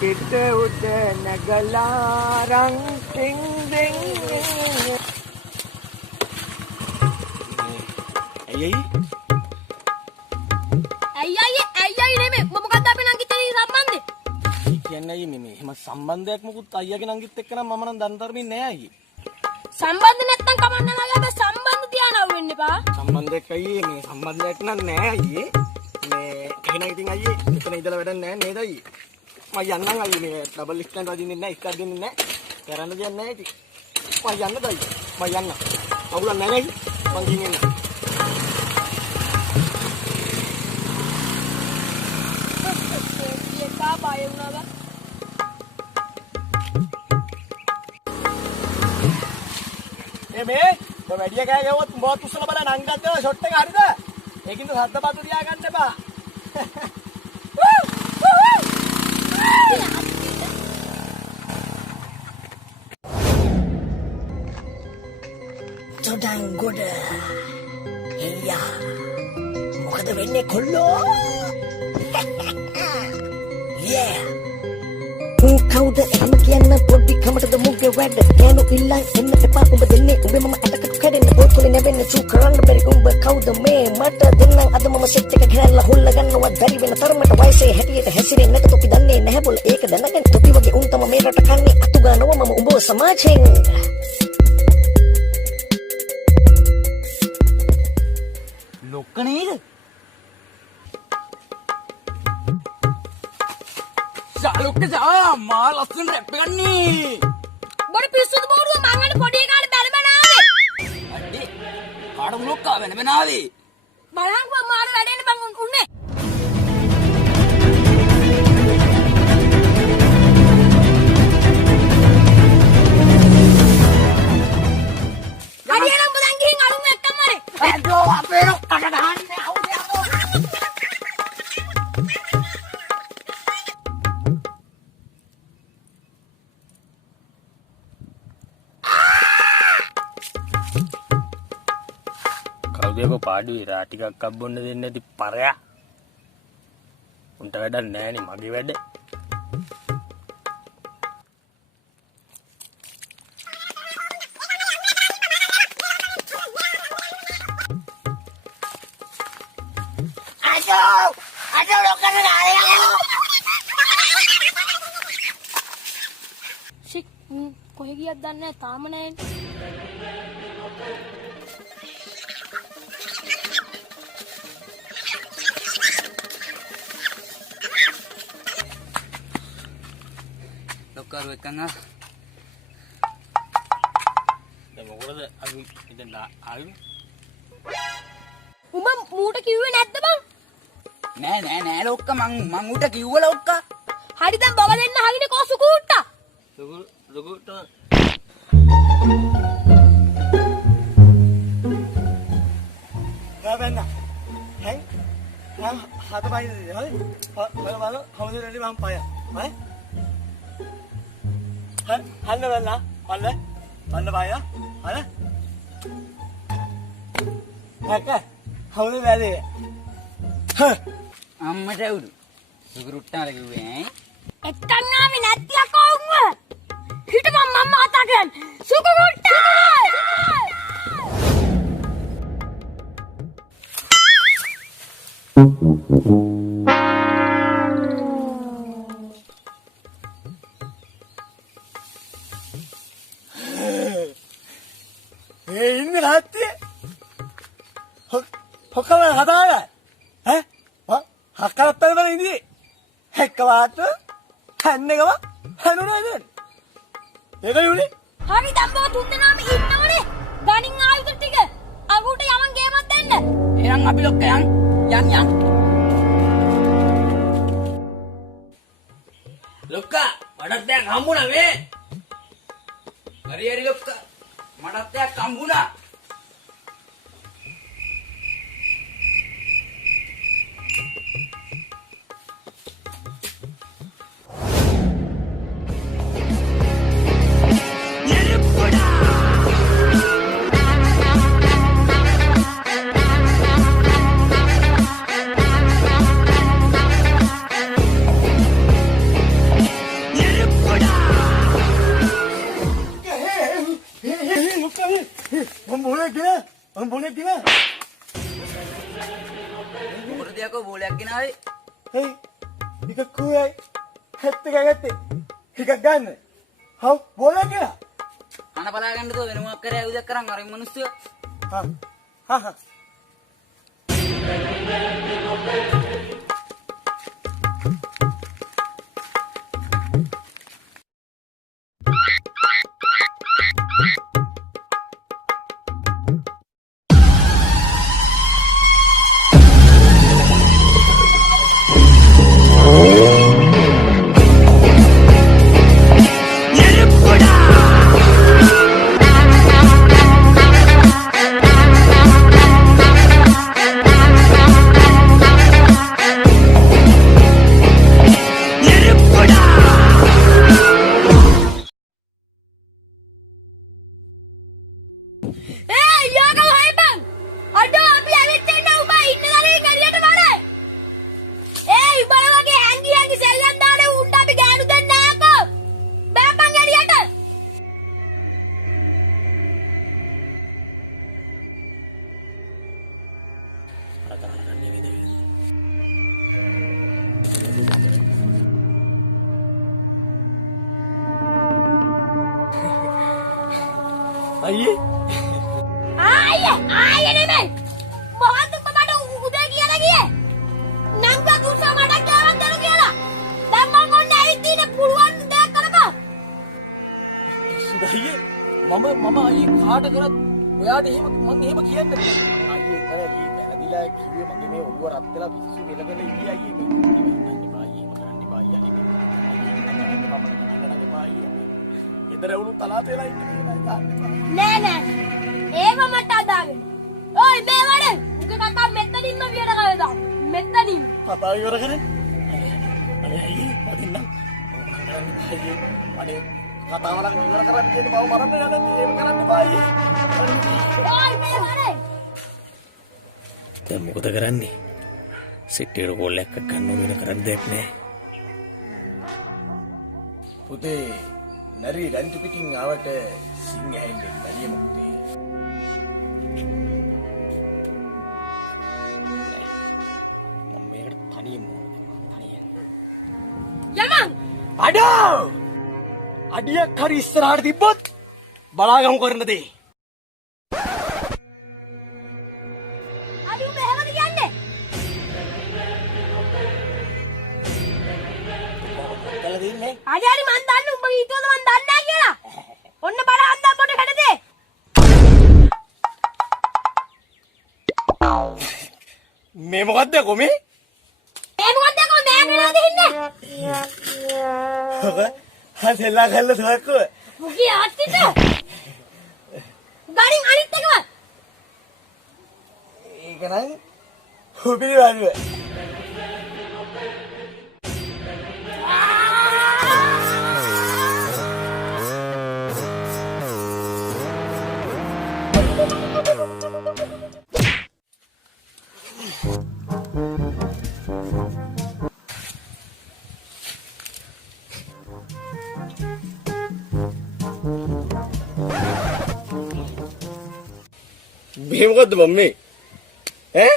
පිට උඩ නැගලා රන් ටින් ඩින් අයියයි නෙමෙයි මොකක්ද අපි නංගිත් එක්ක සම්බන්ධේ? කියන්නේ අයියේ නෙමෙයි. එහෙම සම්බන්ධයක් මොකුත් අයියාගේ නංගිත් එක්ක නම් මම නම් දන් තරමින් නෑ අයියේ. සම්බන්ධ නැත්තම් කමන්න නෑ අපි සම්බන්ධ තියානව වෙන්න එපා. සම්බන්ධයක් අයියේ මේ සම්බන්ධයක් නම් නෑ අයියේ. මේ එහෙනම් ඉතින් අයියේ එතන ඉඳලා වැඩක් නෑ නේද අයියේ? මම යන්නම් අයියේ මේ ඩබල් ස්ටෑන්ඩ් වදින්නේ නෑ ස්ටාර්ට් දෙන්නේ නෑ. කරන්න දෙයක් නෑ ඉතින්. මම යන්නද අයියේ? මම යන්න. අවුලක් නෑ නේද? මං ගිහින් එන්න. බය වුණා බා. මේ වැඩිය කෑ ගැවුවොත් උඹවත් උස්සලා බලන්න අංගත් දේවා ෂොට් එක හරිද? ඒකින්ද සද්දපත් තියා ගන්න එපා. Todang goda. Iya. මොකද වෙන්නේ කොල්ලෝ? Yeah. කවුද එහෙම කියන්න පොඩි කමටද මුගේ වැඩ කෑනු ඉල්ලන් එන්න එපා උඹ දෙන්නේ උඹේ මම අටකට කැඩෙන්න ඔය කොලේ නැවෙන්න චූ කරන්න බැරි උඹ කවුද මේ මට දෙන්නම් අද මම සෙට් එක ගහලා හොල්ල ගන්නවත් බැරි වෙන තරමට වයසේ හැටියට හැසිරෙන්නේ නැක තොපි දන්නේ නැහැ බොල ඒක දැනගෙන තොපි වගේ උන් තම මේ රට කන්නේ අතු ගන්නව මම උඹව සමාජයෙන් ලොක්ක නේද? සාලොක්ක සා මා ලස්සන රැප් ගන්නේ. බොඩ පිස්සුද බෝරුව මං අර පොඩි කාලේ බැලබනාවේ. අඩේ කාටද ලොක්කා වෙනබනාවේ? බලංගුව මාර වැඩේනේ බං උන්නේ. හරියනම් බදන් ගිහින් අරුම නැත්තම් මරේ. ඇදෝ අපේ රොක්කට ගහන්නේ අවුද යමෝ. කවුදේක පාඩුවේ රා ටිකක් අබ්බොන්න දෙන්නේ නැති පරයා. උන්ට වැඩක් නෑනේ මගේ වැඩ. අජෝ ලොක්කට ගාලා. ෂික් කොහෙ ගියත් දන්නේ නැහැ තාම නැහැනේ. ලොක්කරු එක්කන් ආ. දැන් මොකද අපි ඉතින් ආවේ? උඹ මූට කිව්වේ නැද්ද බං? නෑ ලොක්ක මං උට කිව්ව ලොක්කා. හරි දැන් බව දෙන්න හරිනේ කොසු කූට්ටා. ලොකුට ගාබෙන්න හැන් හත බයිද හරි බලන්න හමුදේ රෙඩි මම පය හරි හන්න වෙන්න පල්ල බය හරි හැක හමුදේ වැඩේ අම්මට උඩු සුගුරුට්ටාල කිව්වේ ඈ එක්කන් ආවේ නැති අකෝ උඹ හිටපන් මම අතා ගන්න සුකුට්ටා ඉන්නේ නැත්තේ හොකම හදාගන්න ඈ හක්කලත්තර වල ඉඳී හැක්කවාට හැන්නේකම හැනුණා නේද ඒකයි උනේ හරි දැන් බෝ තුන් දෙනාම ඉන්නවනේ ගණින් ආයුධ ටික අගුට යමන් ගේමක් දෙන්න එහෙනම් අපි ලොක්ක යන් ලොක්කා මටත් දැන් හම්බුණා වේ හරි ලොක්කා මටත් දැන් හම්බුණා Om boleh gila. Om boleh gila. මොකටද යකෝ බෝලයක් ගෙනාවේ? Hei. Ika kuai. Hette gagate. Ika ganne. How boleh gila. අන බලා ගන්න තෝ වෙන මොකක් කරේ උදයක් කරන් අර මිනිස්සු. Ha. Ha ha. Eh, iya kau hai bang. Aduh, abi awet tenna uba inna dare gariyata wala. Eh, ubala wage hangi sellan dane unda abi ganu denna nako. Bang bang gariyata. Aye. Aye නෙමෙයි. මොකද්ද මට උදේ කියලා ගියේ? නංගා දුන්නා මට ගාවන් දරු කියලා. දැන් මං ඔන්න ඇවිත් ඉන්නේ පුළුවන් දෙයක් කරපන්. Sudah ye. Mama aye කාට කරත් ඔයාට එහෙම මං එහෙම කියන්නේ නැහැ. අයියේ කරේ වැරදිලා කිව්වේ මගේ මේ ඔළුව රත් වෙලා පිස්සු වෙලගෙන ඉන්නේ අයියේ මේ ඉන්න එපා අයියේ මම කරන්න එපා අයියේ. ඉතර උණු තලාත වෙලා ඉන්නේ කියලා ගන්න එපා. නෑ. ඒව මට අදාගෙන. ඔයි මේ වඩේ. උගේ කතා මෙතනින්ම වියර කවදා. මෙතනින්. කතා ඉවර කරන්නේ. අනේ අයියේ පදින්න. මම කරන්නේ අයියේ. අනේ කතාව නම් ඉවර කරන්න කියන බව මරන්න යන්නේ ඒව කරන්න එපා අයියේ. ඔයි මේ වඩේ. දැන් මොකද කරන්නේ? සිටියට කෝල් එකක් ගන්න වෙන කරන්න දෙයක් නෑ. පුතේ නරි රන්තු පිටින් ආවට සිංහයෙන් දෙන්නරියම පුතේ. මම මේකට තනියම තනියෙන්. යමන්. අඩෝ! අඩියක් හරි ඉස්සරහට තිබ්බොත් බලාගමු කරන දේ. අඩු මෙහෙමද කියන්නේ? කළා දෙන්නේ. අඩි මන් දන්නේ උඹ හිතුවද මන් දන්නේ නැහැ කියලා. ඔන්න බල හන්දා පොඩ කඩදේ. මේ මොකද්ද කොමේ? මේ මොකද්ද කො මෑන් වෙලාද ඉන්නේ? හදලා ගල්ල සාක්කුව. මුගී ආත්තිද? ගණින් අනිත් එකව. ඒක නම් හොබේ වගේ. මේ මොකද්ද මම්මේ? ඈ?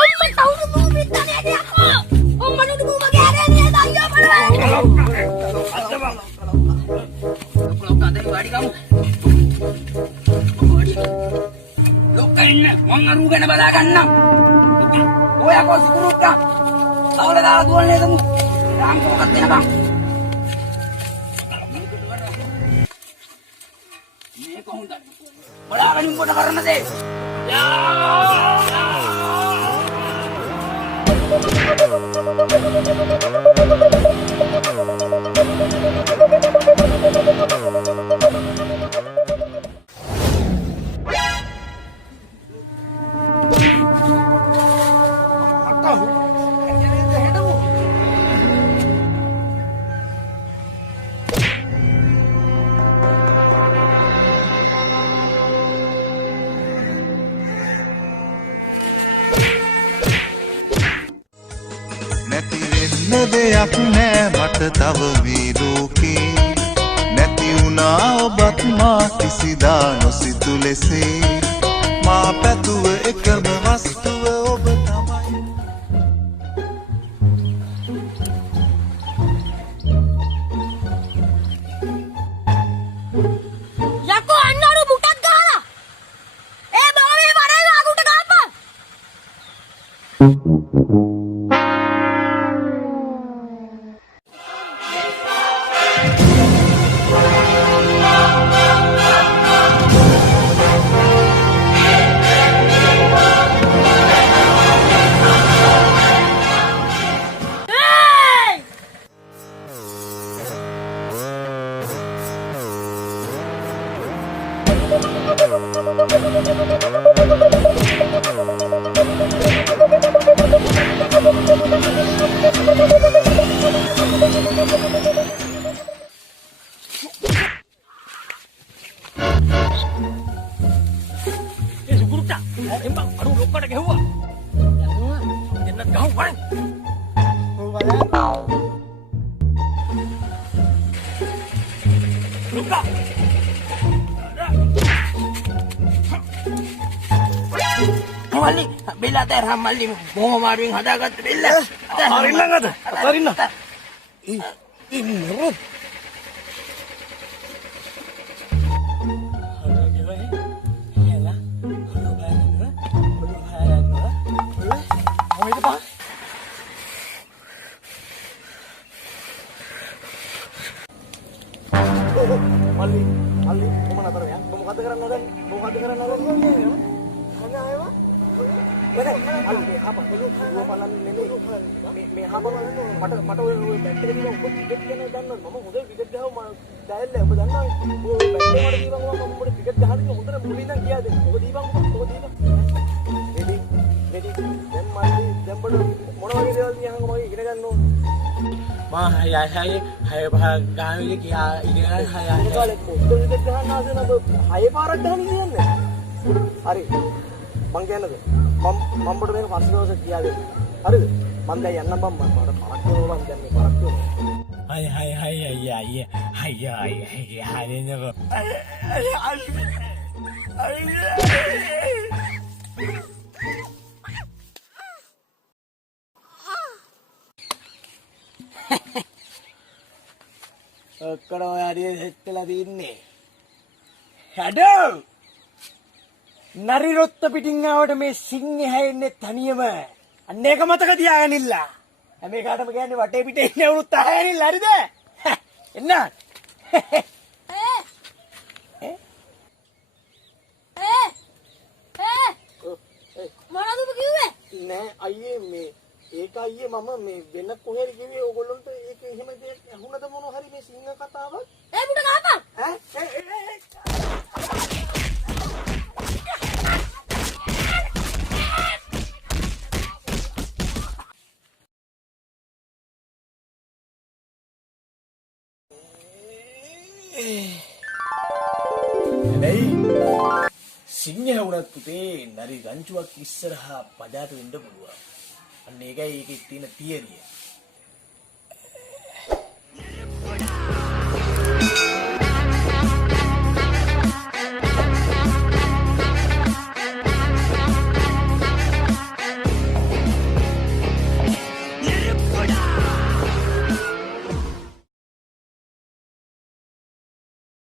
අම්ම තවුරු මූවිත් නැහැ යකෝ. අම්ම නුඩු මූව ගෑරේ නේද අයියෝ බලන්න. ලොක්කා දැන් වාඩි ගමු. වාඩි. ලොක්කා ඉන්න මං අරු ගැන බලා ගන්නම්. ඔය යකෝ සිකුරුට්ටා. සවල දාලා දුවන්නේ නේද මු. රාම් කොකක් දෙනපන්. මේ කොහොමද? බලාගෙන උඹට කරන්න දේ. නැති වෙන්න දෙයක් නෑ මට මට තව මේ ලෝකේ නැති වුණා ඔබත් මා කිසිදා නොසිතු ලෙසේ මා පැතුව එකම වස්තුව ඔබ තමයි යකෝ අන්නරු මුටක් ගහලා ඒ බව මේ වරේ වාගුට ගහපන් මල්ලි බෙල්ල අතර මල්ලි මොහොම මාරුවෙන් හදාගත්ත බෙල්ල අරින්නද අරින්න ඉන්නරු මල්ලි මල්ලි කොහොම නතර යන් මොකද කරන්න හදන්නේ මොකද කරන්න හදන්නේ අනේ ආවා අල්ල මේ හප පොළොව බලන්න නෙමෙයි මේ හප මට ඔය බැට් එක දිහා ඔබ ටිකට් කියන දන්නවද මම හොඳ ටිකට් ගහව මම ඩයල් ඔබ දන්නවා ඔය බැට් එක මට දීපන් මම උඹට ටිකට් ගහන්න හොඳට මුලින් නම් කියා දෙන්න ඔබ දීපන් ඔබ දීපන් රෙඩි දැන් මල්ලි දැන් බඩ මොන වගේ දේවල් කියනකම මම ඉගෙන ගන්න ඕන මා හය පහ ගාන කියා ඉගෙන හය කාලේ පොත් ටිකට් ගහන්න ආසන ඔබ හය පාරක් ගහන්න කියන්නේ හරි මං කියන්නද මම බඩ මේක පස්සේ දවසක් කියා දෙන්න හරිද මං දැන් යන්නම් බම් මට පරක් කරනවා මං දැන් මේ පරක් ඔක්කොම හරිය හෙට්ටලා තින්නේ හැඩෝ නරිරොත්ත පිටින් ආවට මේ සිංහය හැෙන්නේ තනියම අන්න ඒක මතක තියාගනින්න හැම එකටම කියන්නේ වටේ පිටේ ඉන්නේ වුරුත් අහයනින්න හරිද එන්න මොනවද ඔබ කිව්වේ නෑ අයියේ මේ ඒක අයියේ මම මේ වෙන කොහෙද කිව්වේ ඕගොල්ලන්ට ඒක එහෙම දෙයක් ඇහුණද මොන හරි මේ සිංහ කතාවක් ඒ මුට ගහපන් සිංහ වුණත් පුතේ නරි රංචුවක් ඉස්සරහා පදාට වෙන්න පුළුවන්. අන්න ඒකයි ඒකේ තියෙන තියරිය.